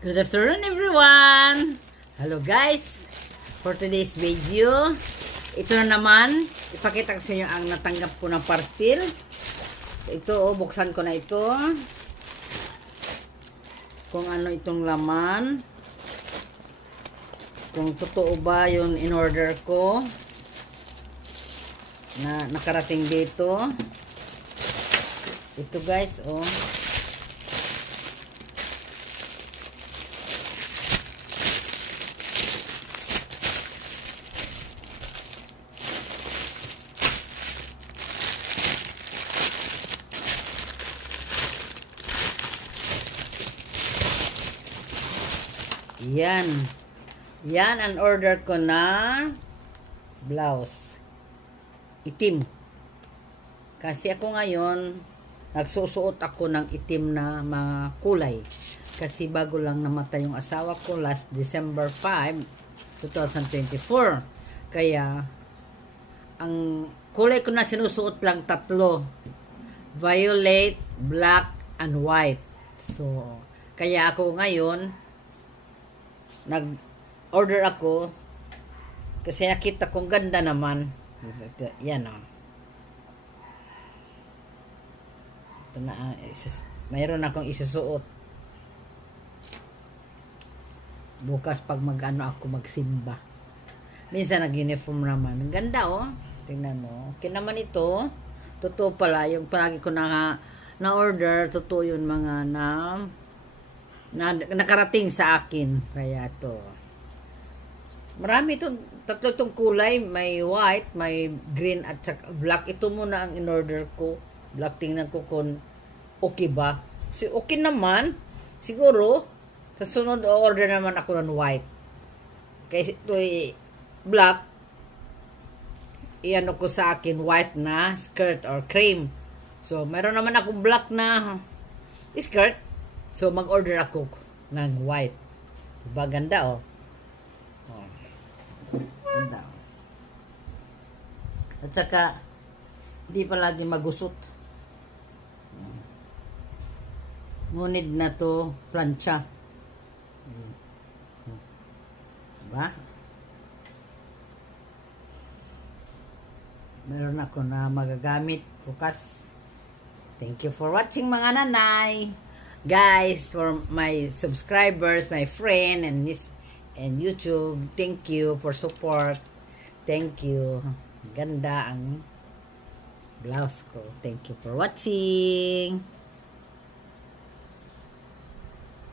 Good afternoon, everyone! Hello, guys! For today's video, ito na naman, ipakita ko sa inyo ang natanggap ko ng parcel. Ito, buksan ko na ito. Kung ano itong laman. Kung totoo ba yung in-order ko na nakarating dito. Ito, guys, oh. Yan. Yan ang order ko na blouse. Itim. Kasi ako ngayon, nagsusuot ako ng itim na mga kulay. Kasi bago lang namatay yung asawa ko last December 5, 2024. Kaya, ang kulay ko na sinusuot lang tatlo. Violet, black, and white. So, kaya ako ngayon, nag-order ako kasi nakita kong ganda naman. Yan o. Ito na, mayroon akong isusuot bukas pag mag-ano ako magsimba. Minsan nag-uniform naman. Ang ganda o. Tingnan mo. Okay naman ito. Totoo pala. Yung palagi ko na-order, totoo yun mga nakarating sa akin. Kaya to marami itong tatlo itong kulay, may white, may green at saka black. Ito muna ang in-order ko, black. Tingnan ko kung okay ba. So okay naman siguro. Sa sunod order naman ako ng white, kasi ito ay black. Iyan ko sa akin white na skirt or cream. So meron naman akong black na skirt. So, mag-order ako ng white. Diba? Ganda, oh. Ganda, oh. At saka, hindi palagi magusot. Ngunit na to, plancha. Diba? Meron ako na magagamit bukas. Thank you for watching, mga nanay. Guys, for my subscribers, my friend, and YouTube, thank you for support. Thank you. Ganda ang blouse ko. Thank you for watching.